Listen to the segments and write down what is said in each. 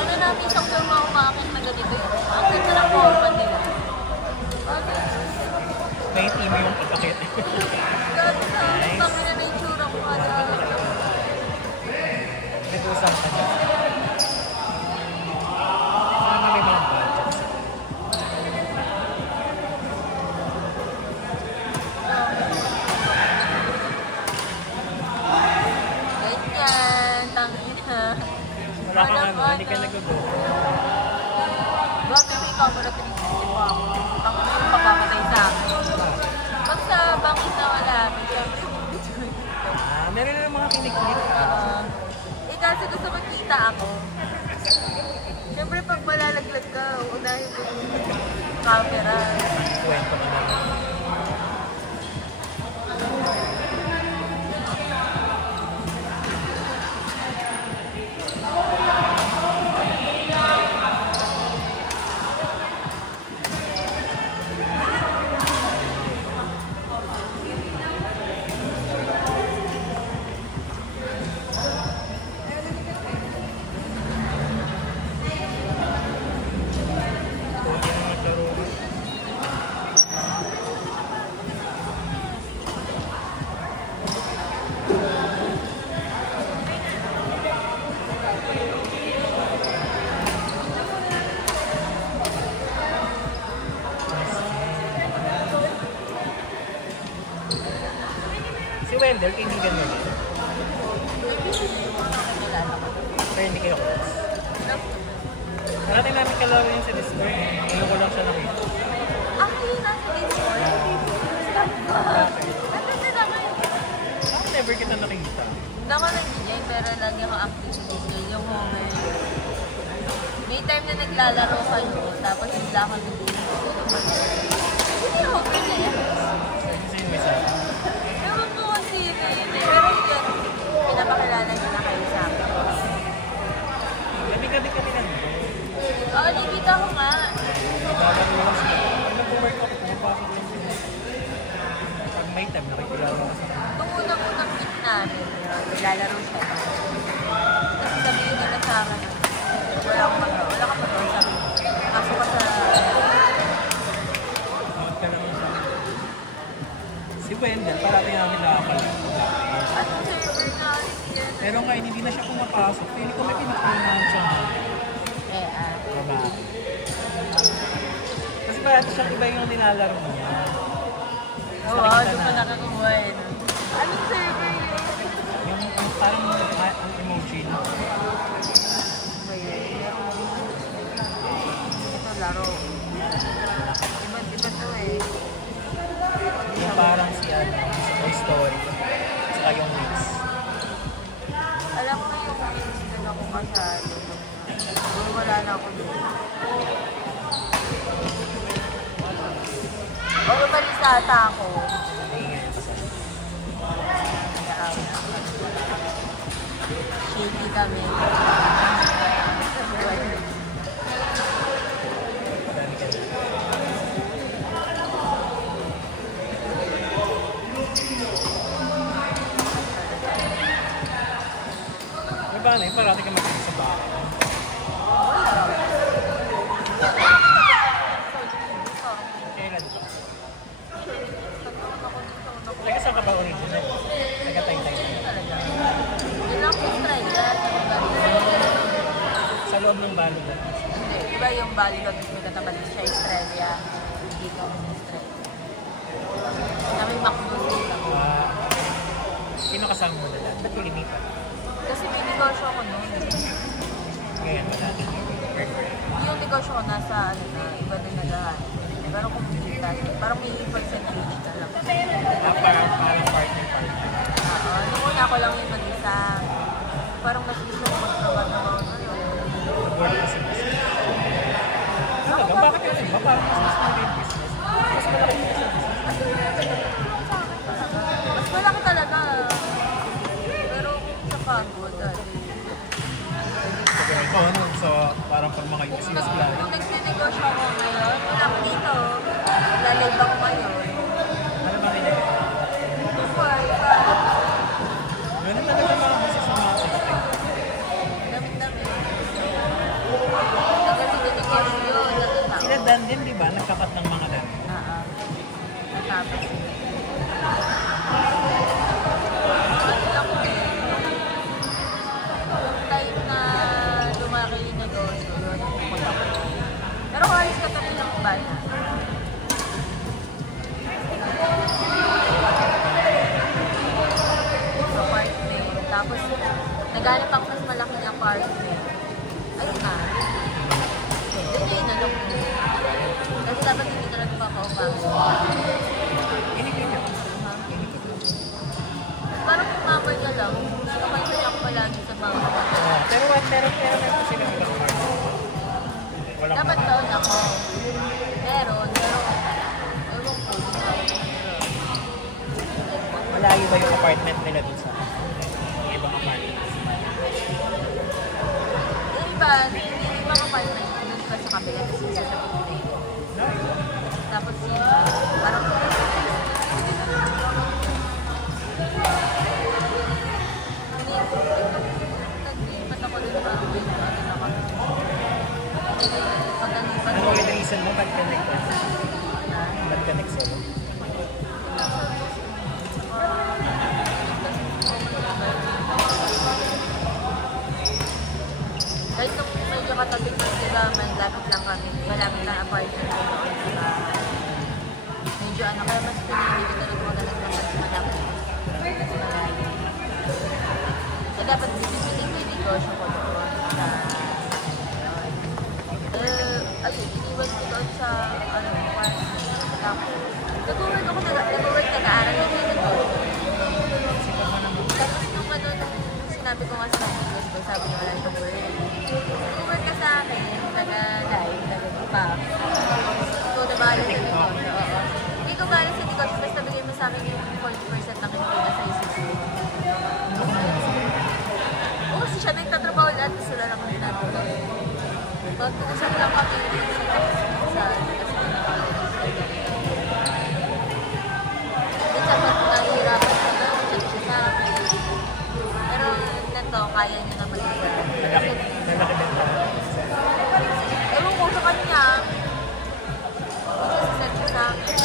Paano namin isang firma umakit na ganito yun? Ang ganda ng forma nila. Okay. May team yung pagkakit. Ganda. Tangin na yung tsura ko kada. May usang ka dyan. Sana may mga budgets. Ganyan. Tangin na. Wala ka ano, hindi ka nag-go. Bakit may camera 360 pa ako? Tangin na yung papapatay sa akin. Pag sa bangkit na wala, may camera Meron na ng mga kiniklik. kasi gusto magkita ako. Siyempre pag malalaglag ka, unahin mo yung camera. Kwento ka na. Si Wendell, kaibigan mo yun? Pero hindi kayo close. Narating namin kalaro yun sa Discord. Ngayon ko lang siya nakita. Actually, nasa Discord. Nandun na naman. Bakit never kita nakita? Hindi ako nag-DJ, pero lagi ako active sa DJ. Yung moment. May time na naglalaro kayo, tapos bigla ako nag-DJ. Hindi ako ganyan. Kasi yung may sabi. Ewan ko kung sino yun eh. Pero yun, pinapakilala niyo na kayo sa akin. Gabi-gabi ka nila. Oo, nakikita ko nga. Dapat mo lang sila. Pag nag-work ako, pumapasok lang sila. Pag may time, nakikilala ko sa kanila. Nung unang-unang meet namin, naglalaro siya. Tapos sabihin nila sa akin, wala akong mag-draw. Wala kang mag-draw sa akin. Pasok ka sa... Bakit ka naman sa akin? Si Wendell, parating namin nakakalaman. Anong server na yan? Pero ngayon, hindi na siya pumapasok. Hindi ko may pinagpunan siya. Babae. Kasi parati siyang iba yung nilalaro niya. Oo, doon pa nakakuha eh. Anong server yun? Yung parang ang emoji. Ba yun? Ito laro. Iba-iba to eh. Yung parang si Toy Story. Saka yung Wings. Alam mo yung mix na ako masyado. Puro wala na ako doon. Puro balisata ako. Shady kami. Paano eh? Parati ka magiging sa bahay. Kailan pa? Taga saan ka ba original? Taga Taytay. Yun lang yung Australia. Sa loob ng Baligan. Iba yung Baligan gusto na naman siya Australia. Hindi ko Australia. Kami makbusin lang. Sino kasama mo na lang? Ba't ilimitan? Kasi may negosyo ako noon. Ngayon wala. Yung negosyo ko nasa ano na, iba din nagahan. Pero kung kita, parang may percentage na lang. Parang partner. Oo, nung una ko lang yung mag-isa. Parang mas gusto ko magtrabaho ng ano. Nag-work kasi business. Talaga, bakit yun iba? Parang mas malaki yung business. Mas malaki yung business. Mas malaki talaga. Pero sa pagod, So, ikaw ano? So, parang pag mga business plan. Nung nagsisegosyo ako ngayon, wala ko dito. Lalib ako ngayon. Ano ba nilagay? Before, Ganun talaga mga business ng mga secretary. damit-damit. Ayun na. Yun yung inalok ko. Kasi dapat hindi talaga makaupang. Inigil niya. Parang kumamay ka lang. Nakakita niya ako palagi sa mga Pero meron po sila ibang part. Walang dapat mahal. doon ako. Meron, pero ewan ko. Malayo ba yung apartment nila dun sa ibang apartment? Yung iba, yung ibang apartment doon pa sa kabila kasi isa sa Pilipinas. Tapos yung parang naglipat ako doon parang may ano na kami. Pag-alipat Ano yung reason mo? Ba't connect ka? Ba't connect sa'yo? Kahit nung medyo katabi ko sila, may lapit lang kami. Malapit lang apartment ko doon sa bahay. Medyo ano, kaya mas pinili ko talaga magalag na mas malapit. So dapat bibigyan ko yung negosyo ko doon sa... ayun, iniwan ko doon sa ano, apartment. Tapos, nag-work ako, nag-work nag-aaral yung negosyo. Tapos nung ano, nung sinabi ko nga sa amigos ko, sabi niya wala itong work. Nag-work ka sa akin, taga-live, taga-pa. Ikaw na bahala sa negosyo, oo. Hindi ko bahala sa negosyo, basta bigay mo sa akin yung 40% ng kinikita sa isip ko. Oo, kasi siya nagtatrabaho lahat, sila lang ang ginagawa. Mag-usap lang kami sa minsan pag nahihirapan siya daw, chat siya sa akin. Pero neto, kaya niya naman siya. Malaki benta. Ewan ko sa kanya, sasasend siya sa akin.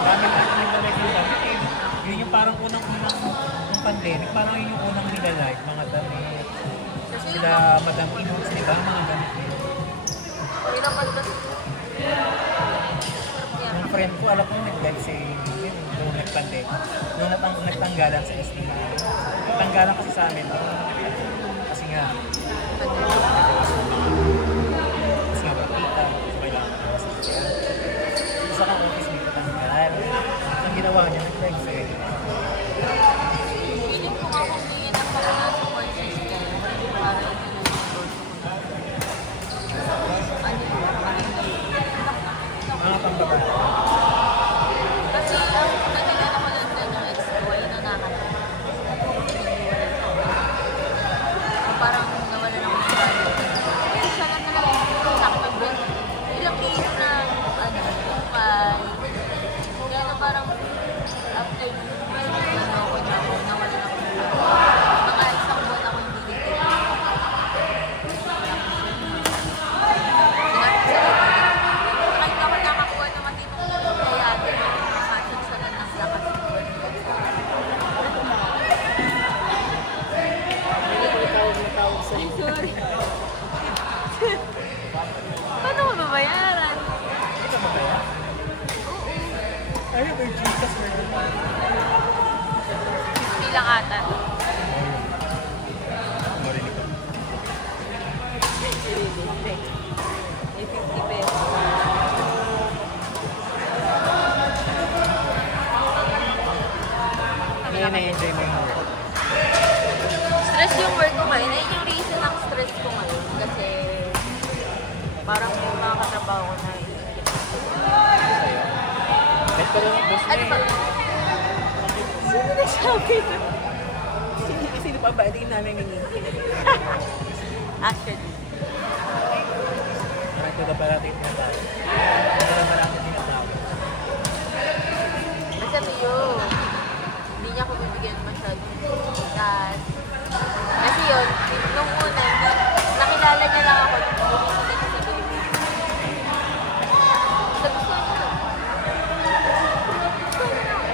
Dami na nag-like yung damit eh. Yun yung parang unang-unang ng pandemic. Parang yun yung unang nila-like. Mga damit. Sila Madam Inox, di ba? Mga damit nila. Hirap pa ito. Ang friend ko, alam ko nag-like si Vivian nung nag-pandemic. Nung nagtanggalan sa SD. Nagtanggalan kasi sa amin. Kasi nga, bakita. So, kailangan ko sa kaya. Isa kang office may katanggal. Ang ginawa niya, nag-like sa edit. Feeling ko nga kung hindi ang pakalas sa courses ko, para ito yung Mga pambabae. kasi ang nagiging ako lang doon yung ex ko ay nananakit. Parang nawala na ako sa bahay. Siya lang talaga yung sakit ng buwan. Ilang case na bukay. Kaya na parang after ako na ako, nawala na ako. Mga isang buwan ako hindi dito. Kahit ako nakakuha ng matinong kaya din, passion sa lang ng lakas ko. Ay, sorry. Paano ko babayaran? Ito ba kaya? Ay, may Jesus na yun. Bilang ata. Marinig ko. May 50 pesos. Ngayon na-enjoy mo yung work. Stress yung work ko ngayon. Ayun yung reason ng stress ko ngayon. Kasi parang yung mga katrabaho ko na Kahit ko lang ang boss ano ba? Sino na sabi na? Sino pa ba? Hindi namin Actually. Parang ko na parating na tayo. Ito na parating din ang tao. Basta Pio, hindi niya ako bibigyan masyadong taas. Kasi yun, nung una, nakilala niya lang ako nung bumisita niya sa Pilipinas. Sabi ko,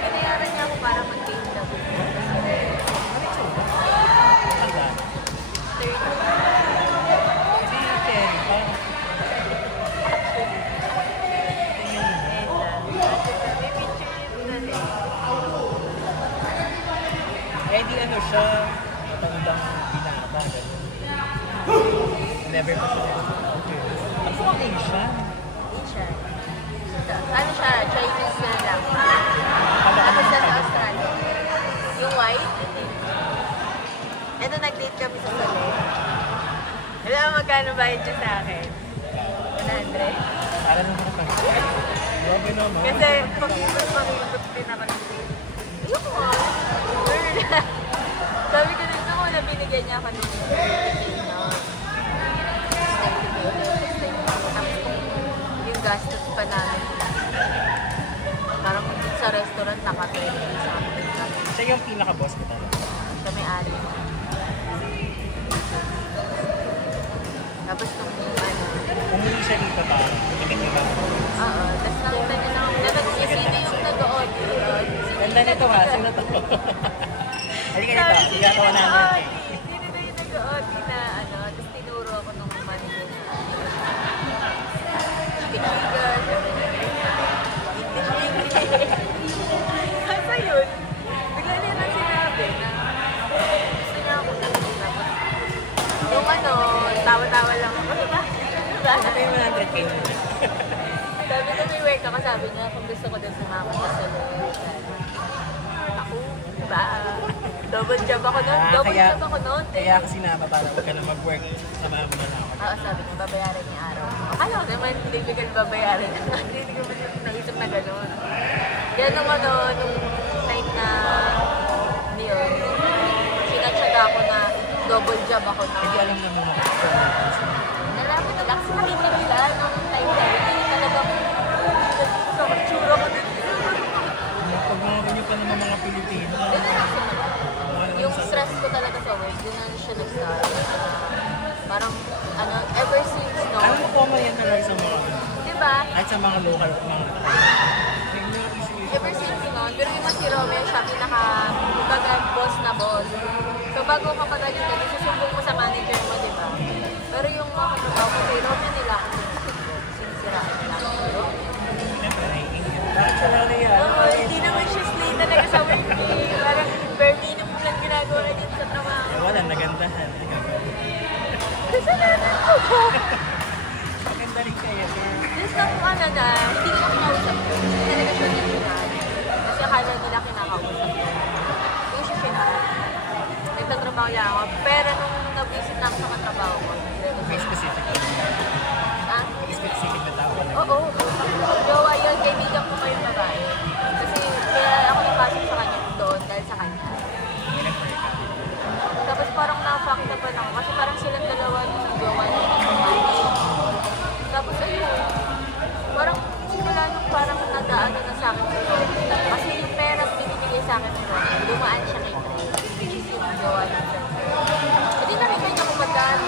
pinayaran niya ako para mag-game love. Ang dami. Third, Kasi 10, parang may picture yun doon eh. eh di ano siya, matandang binata, gano'n. Never pa siya. Okay. Ang mukhang Asian. Asian. Ano siya? Chinese na lang. Akala ko Tapos siya sa naman. Australia. Yung white. Ito, nag-date kami sa salon. Alam mo magkano bayad niya sa akin? 100. Para naman pa. Grabe naman. Kasi pag-ibig din ako ng date. Ayoko nga. Sabi ko dito ko na binigyan niya ako ng yung gastos pa namin. Parang sa restaurant, naka-20 sa akin. Siya yung pinaka-boss ko talaga. Sa may-ari. Tapos nung ano, Umuwi siya dito ba? Tingin niyo ba? oo, tapos nakita niya lang, dapat si sino yung nag-audio. Ganda nito ha, sino to? Halika dito, sigatawa namin. Sino na yung nag-audio na ano, tapos tinuro ako nung manager na Tikigan, Kasa yun, bigla niya lang sinabi na gusto niya ako lang. Yung ano, tawa-tawa lang ako, diba? Ano yung 100K mo? Sabi ko may work ako, sabi niya kung gusto ko din sumama sa salon. Ako, diba? Double job ako nun. Double job ako nun. Kaya ako sinama para huwag ka na mag-work. Samahan mo na lang ako. Oo, sabi niya, babayaran niya araw. Akala ko naman, hindi ko babayaran. Hindi ko naisip na gano'n. Yan nung ano, nung time na niyon, sinatsaga ako na double job ako na. Hindi alam na mga customers. Nalaman nila, kasi nakita nila nung time na yun, hindi talaga sa katsura ko din. Pag mga ganyan pa naman mga Pilipino. Yung stress ko talaga sa work, doon na siya nag-start. Parang, ano, ever since, no? Alam mo common yan talaga sa mga Diba? kahit sa mga local mga Ever since noon, pero yung si Romeo, siya pinaka, kumbaga, boss na boss. So, bago ka patalit na, susumbong mo sa manager mo, diba? Pero yung mga katrabaho ko, kay Romeo nila ako sinisiraan nila ako. Siyempre, naiingit. Bakit siya lang na yan? Oo, hindi naman siya slay talaga sa work eh. Parang bare minimum lang ginagawa na dito sa trabaho. Wala, nagandahan. Kasalanan ko. Maganda rin kaya. Just na kung ano na, hindi ko na kinausap ko. Hindi talaga siya nagsinal. Kasi akala nila kinakausap ko. Hindi siya sinal. Nagtatrabaho lang ako. Pero nung nag-visit na ako sa katrabaho ko, May specific. ah, May specific na tao na. oo. Gawa yun, kaibigan ko pa yung babae. Kasi kaya ako napasok sa kanya doon dahil sa kanya. May nag-break up. Tapos parang na-fucked up ako kasi parang silang dalawa yung gawa niya ng babae. Tapos ayun, parang simula nung parang nadaanan na sa akin si Ron. Kasi yung pera binibigay sa akin ni Ron, dumaan siya kay Trey. Which is yung gawa niya. Hindi nakita niya kung magkano.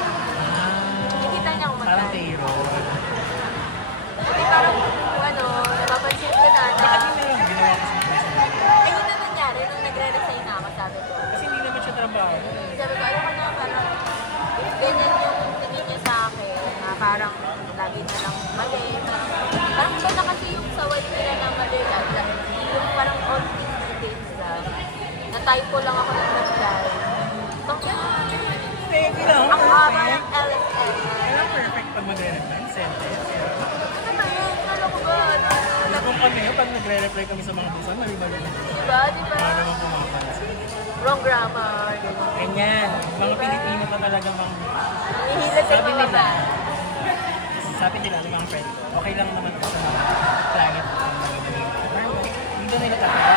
Nakita niya kung Parang magkano. Tero. Hindi parang, ano, napapansin ko na na, Bakit hindi na yung ginawa ko sa person? ay yun na nangyari nung nagre-resign na ako, sabi ko. Kasi hindi naman siya trabaho. Sabi ko, alam ko na, parang ganyan yung tingin niya sa akin, na parang lagi na lang mali. Parang iba na kasi yung sa wife nila na mali lang. Yung parang all details lang. Na-typo lang ako ng reply. Tangyan, Baby lang. ang haba ng LSL. Kaya perfect pag magre-reply. Sentence. Ano naman yun? Ano ko ba? Kung kami yun, pag nagre-reply kami sa mga busan, mali-mali lang. Diba? Diba? Para naman pumapansin. Wrong grammar. Ganyan. Ganyan. Mga Pilipino pa talaga mga... Nihila sa Sabi mga nila, ba? sabi nila ng mga friend ko, okay lang naman po sa mga client. Pero hindi nila talaga.